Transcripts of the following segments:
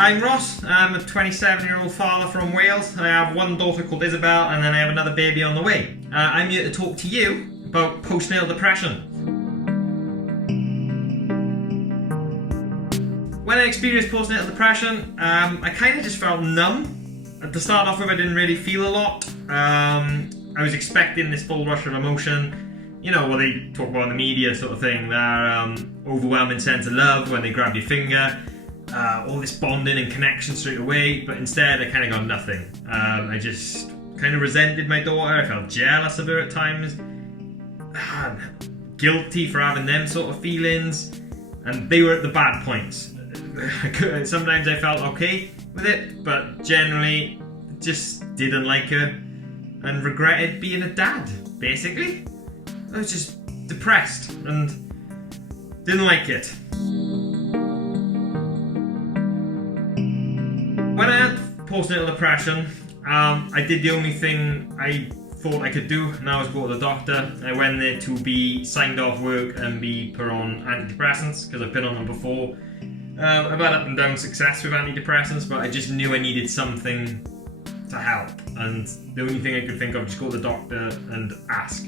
I'm Ross. I'm a 27-year-old father from Wales. I have one daughter called Isabel, and then I have another baby on the way. I'm here to talk to you about postnatal depression. When I experienced postnatal depression, I kind of just felt numb. To start off with, I didn't really feel a lot. I was expecting this full rush of emotion, you know, what they talk about in the media sort of thing, their overwhelming sense of love when they grab your finger, all this bonding and connection straight away, but instead I kind of got nothing. I just kind of resented my daughter. I felt jealous of her at times, guilty for having them sort of feelings, and they were at the bad points. Sometimes I felt okay with it, but generally just didn't like her and regretted being a dad, basically. I was just depressed and didn't like it. When I had postnatal depression, I did the only thing I thought I could do, and that was go to the doctor. I went there to be signed off work and be put on antidepressants, because I've been on them before. I've had up and down success with antidepressants, but I just knew I needed something to help, and the only thing I could think of was just go to the doctor and ask.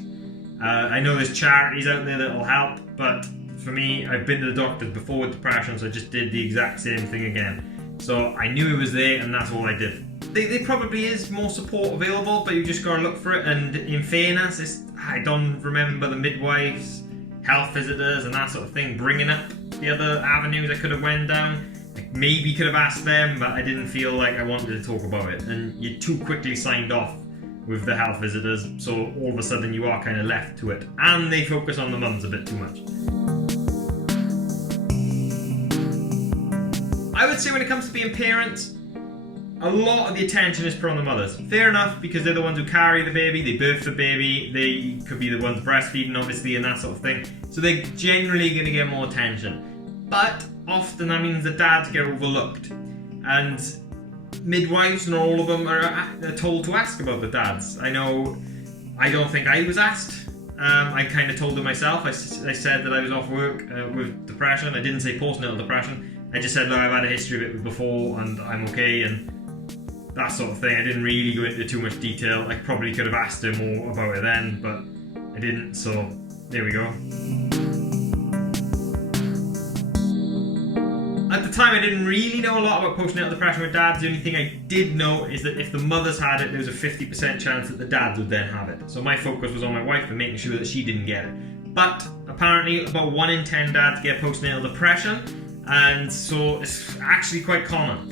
I know there's charities out there that'll help, but for me, I've been to the doctor before with depression, so I just did the exact same thing again. So I knew it was there, and that's all I did. There probably is more support available, but you just gotta look for it. And in fairness, I don't remember the midwives, health visitors, and that sort of thing bringing up the other avenues I could have went down. I maybe could have asked them, but I didn't feel like I wanted to talk about it. And you too quickly signed off with the health visitors, so all of a sudden you are kind of left to it. And they focus on the mums a bit too much. I would say when it comes to being parents, a lot of the attention is put on the mothers. Fair enough, because they're the ones who carry the baby, they birth the baby, they could be the ones breastfeeding, obviously, and that sort of thing. So they're generally going to get more attention. But often that means the dads get overlooked. And midwives, not all of them, are told to ask about the dads. I know, I don't think I was asked. I kind of told them myself. I said that I was off work with depression. I didn't say postnatal depression. I just said, look, I've had a history of it before and I'm okay, and that sort of thing. I didn't really go into too much detail. I probably could have asked her more about it then, but I didn't, so there we go. At the time, I didn't really know a lot about postnatal depression with dads. The only thing I did know is that if the mothers had it, there was a 50% chance that the dads would then have it. So my focus was on my wife and making sure that she didn't get it. But apparently about 1 in 10 dads get postnatal depression, and so it's actually quite common.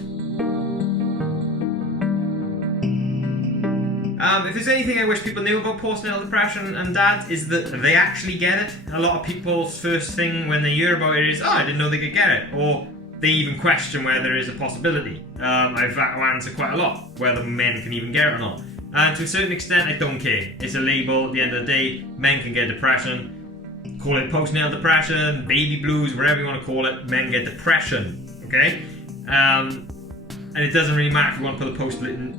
If there's anything I wish people knew about postnatal depression and dads, is that they actually get it. A lot of people's first thing when they hear about it is, oh, I didn't know they could get it, or they even question whether there is a possibility. I've had to answer quite a lot, whether men can even get it or not. And to a certain extent, I don't care. It's a label. At the end of the day, men can get depression. Call it postnatal depression, baby blues, whatever you want to call it. Men get depression, okay? And it doesn't really matter if you want to put the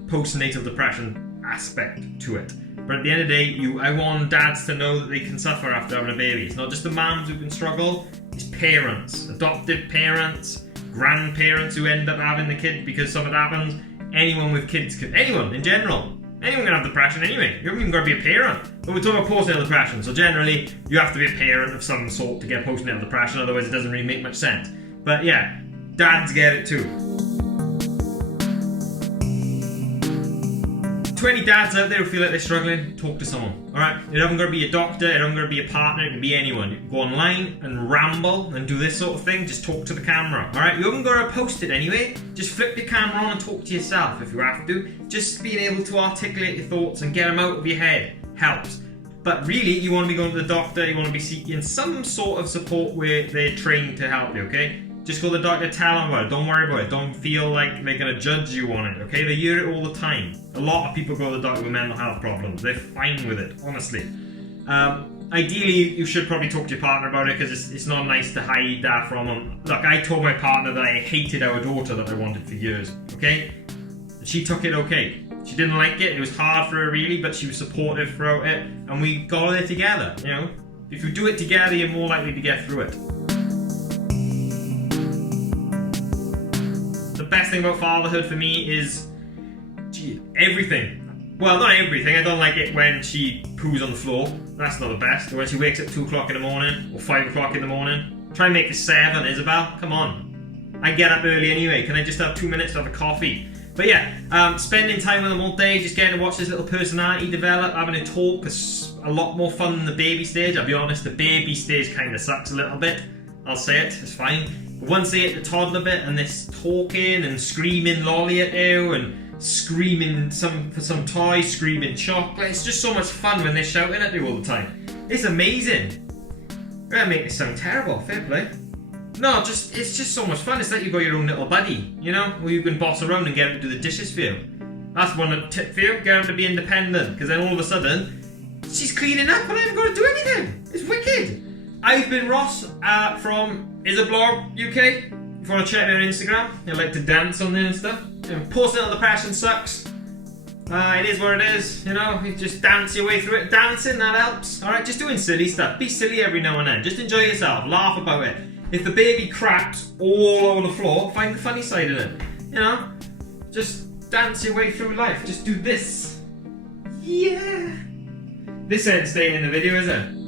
postnatal depression aspect to it. But at the end of the day, I want dads to know that they can suffer after having a baby. It's not just the mums who can struggle, it's parents, adoptive parents, grandparents who end up having the kid because something happens. Anyone with kids can, anyone in general. Anyone can have depression anyway. You haven't even got to be a parent. But we're talking about postnatal depression, so generally you have to be a parent of some sort to get postnatal depression, otherwise it doesn't really make much sense. But yeah, dads get it too. To any dads out there who feel like they're struggling, talk to someone, alright? It doesn't got to be a doctor, it doesn't got to be a partner, it can be anyone. You can go online and ramble and do this sort of thing, just talk to the camera, alright? You haven't got to post it anyway, just flip your camera on and talk to yourself if you have to. Just being able to articulate your thoughts and get them out of your head helps. But really, you want to be going to the doctor, you want to be seeking some sort of support where they're trained to help you, okay? Just go to the doctor, tell them about it, don't worry about it, don't feel like they're going to judge you on it, okay? They hear it all the time. A lot of people go to the doctor with mental health problems, they're fine with it, honestly. Ideally, you should probably talk to your partner about it, because it's not nice to hide that from them. Look, I told my partner that I hated our daughter that I wanted for years, okay? She took it okay. She didn't like it was hard for her really, but she was supportive throughout it, and we got there together, you know? If you do it together, you're more likely to get through it. The best thing about fatherhood for me is everything. Well, not everything. I don't like it when she poos on the floor. That's not the best. Or when she wakes up 2 o'clock in the morning or 5 o'clock in the morning. Try and make it 7, Isabel. Come on. I get up early anyway. Can I just have 2 minutes to have a coffee? But yeah, spending time with them all day, just getting to watch this little personality develop, having a talk is a lot more fun than the baby stage. I'll be honest, the baby stage kind of sucks a little bit. I'll say it, it's fine. But once they hit the toddler bit and this talking and screaming lolly at you and screaming for some toy, screaming chocolate, it's just so much fun when they're shouting at you all the time. It's amazing. You're gonna make me sound terrible, fair play. No, it's just so much fun. It's like you got your own little buddy, you know, where you can boss around and get him to do the dishes for you. That's one tip for you, get him to be independent, because then all of a sudden, she's cleaning up and I haven't got to do anything. It's wicked. I've been Ross from IsablogUK. If you want to check me on Instagram, I like to dance on there and stuff. Postnatal depression sucks. It is what it is, you know, you just dance your way through it. Dancing, that helps. Alright, just doing silly stuff. Be silly every now and then. Just enjoy yourself, laugh about it. If the baby craps all over the floor, find the funny side in it. You know? Just dance your way through life. Just do this. Yeah. This ain't staying in the video, is it?